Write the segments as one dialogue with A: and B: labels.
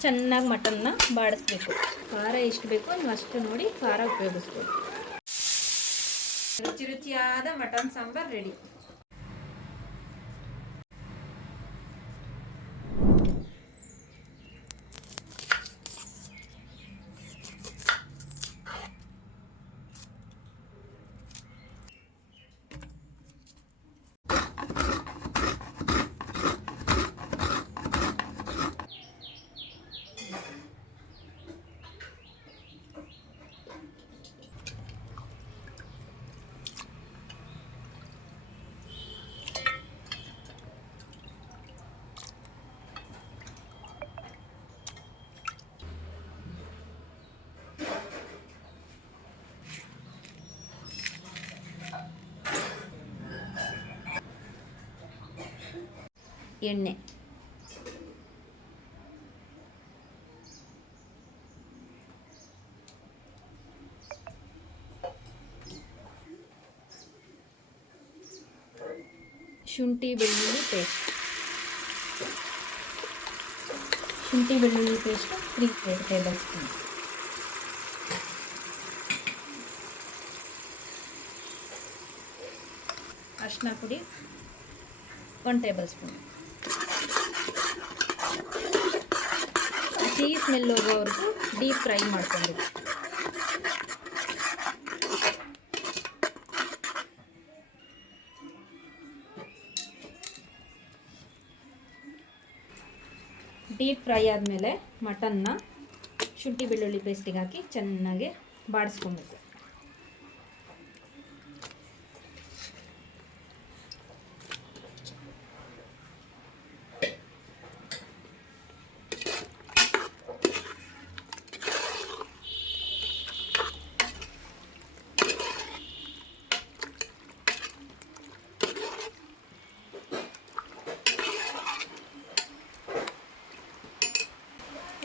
A: ಚೆನ್ನಾಗಿ ಮಟನ್ನ ಬಾಡಿಸ್ಬೇಕು. ಖಾರ ಎಷ್ಟು ಬೇಕು ನೀವು ಅಷ್ಟು ನೋಡಿ ಖಾರ ಉಪಯೋಗಿಸ್ಬೇಕು ರುಚಿ ರುಚಿಯಾದ ಮಟನ್ ಸಾಂಬಾರ್ ರೆಡಿ ಎಣ್ಣೆ ಶುಂಠಿ ಬೆಳ್ಳುಳ್ಳಿ ಪೇಸ್ಟ್ ಶುಂಠಿ ಬೆಳ್ಳುಳ್ಳಿ ಪೇಸ್ಟ್ ತ್ರೀ ಟೇಬಲ್ ಸ್ಪೂನ್ ಅರಿಶಿನ ಪುಡಿ ಒನ್ ಟೇಬಲ್ ಸ್ಪೂನ್ ಹಸಿ ಸ್ಮೆಲ್ ಹೋಗೋವರೆಗೂ ಡೀಪ್ ಫ್ರೈ ಮಾಡ್ಕೊಂಡು. ಡೀಪ್ ಫ್ರೈ ಆದಮೇಲೆ ಮಟನ್ನ ಶುಂಠಿ ಬೆಳ್ಳುಳ್ಳಿ ಪೇಸ್ಟಿಗೆ ಹಾಕಿ ಚೆನ್ನಾಗಿ ಬಾಡಿಸ್ಕೊಬೇಕು.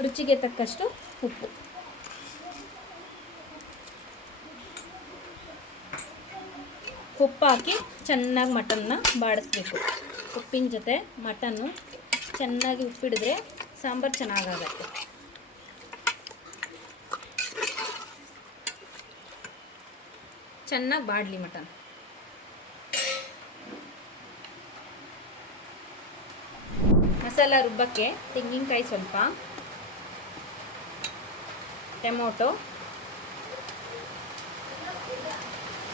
A: ರುಚಿಗೆ ತಕ್ಕಷ್ಟು ಉಪ್ಪು. ಉಪ್ಪು ಹಾಕಿ ಚೆನ್ನಾಗಿ ಮಟನ್ನ ಬಾಡಿಸ್ಬೇಕು. ಉಪ್ಪಿನ ಜೊತೆ ಮಟನ್ನು ಚೆನ್ನಾಗಿ ಉಪ್ಪಿಡಿದ್ರೆ ಸಾಂಬಾರು ಚೆನ್ನಾಗಾಗತ್ತೆ. ಚೆನ್ನಾಗಿ ಬಾಡಲಿ ಮಟನ್. ಮಸಾಲ ರುಬ್ಬಕ್ಕೆ ತೆಂಗಿನಕಾಯಿ ಸ್ವಲ್ಪ ಟೊಮೊಟೊ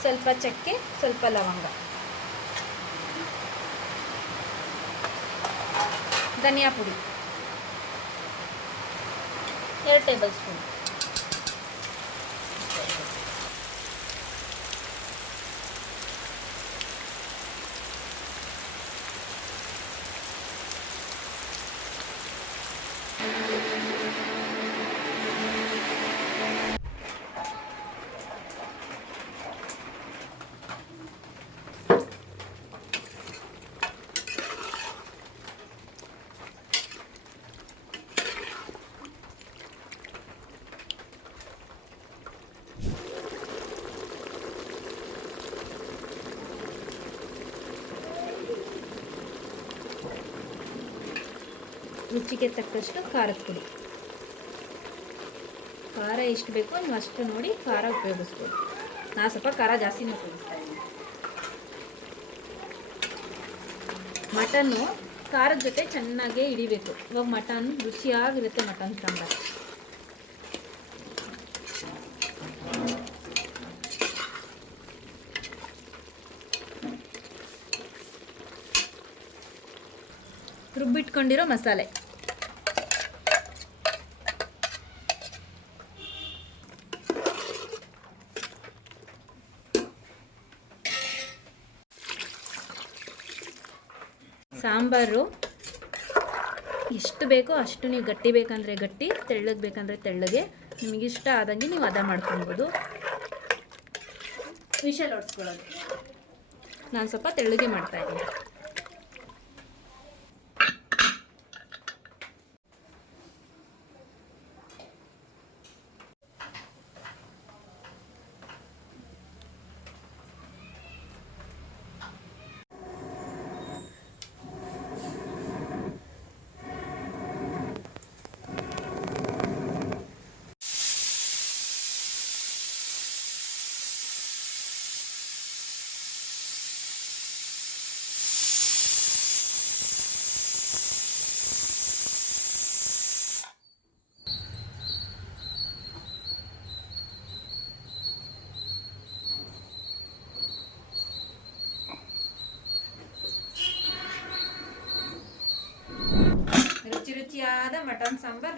A: ಸ್ವಲ್ಪ ಚಕ್ಕೆ ಸ್ವಲ್ಪ ಲವಂಗ ಧನಿಯಾ ಪುಡಿ ಎರಡು ಟೇಬಲ್ ಸ್ಪೂನ್ ರುಚಿಗೆ ತಕ್ಕಷ್ಟು ಖಾರದ ಪುಡಿ. ಖಾರ ಎಷ್ಟು ಬೇಕೋ ನೀವು ಅಷ್ಟು ನೋಡಿ ಖಾರ ಉಪಯೋಗಿಸ್ಬೋದು. ನಾನು ಸ್ವಲ್ಪ ಖಾರ ಜಾಸ್ತಿನೇ ಉಪಯೋಗಿಸ್ತಾ ಮಟನ್ನು ಖಾರದ ಜೊತೆ ಚೆನ್ನಾಗೇ ಹಿಡಿಬೇಕು. ಇವಾಗ ಮಟನ್ ರುಚಿಯಾಗಿರುತ್ತೆ ಮಟನ್ ಸಾಂಬಾರು. ರುಬ್ಬಿಟ್ಕೊಂಡಿರೋ ಮಸಾಲೆ. ಸಾಂಬಾರು. ಎಷ್ಟು ಬೇಕೋ ಅಷ್ಟು ನೀವು ಗಟ್ಟಿ ಬೇಕಂದರೆ ಗಟ್ಟಿ, ತೆಳ್ಳಗೆ ಬೇಕಂದರೆ ತೆಳ್ಳಗೆ. ನಿಮಗಿಷ್ಟ ಆದಂಗೆ ನೀವು ಅದ ಮಾಡ್ಕೊಬೋದು ವಿಷಲ್ ಹೊಡ್ಸ್ಕೊಳ್ಳೋದು ನಾನು ಸ್ವಲ್ಪ ತೆಳ್ಳಗೆ ಮಾಡ್ತಾಯಿದ್ದೀನಿ ರುಚಿ ರುಚಿಯಾದ ಮಟನ್ ಸಾಂಬಾರ್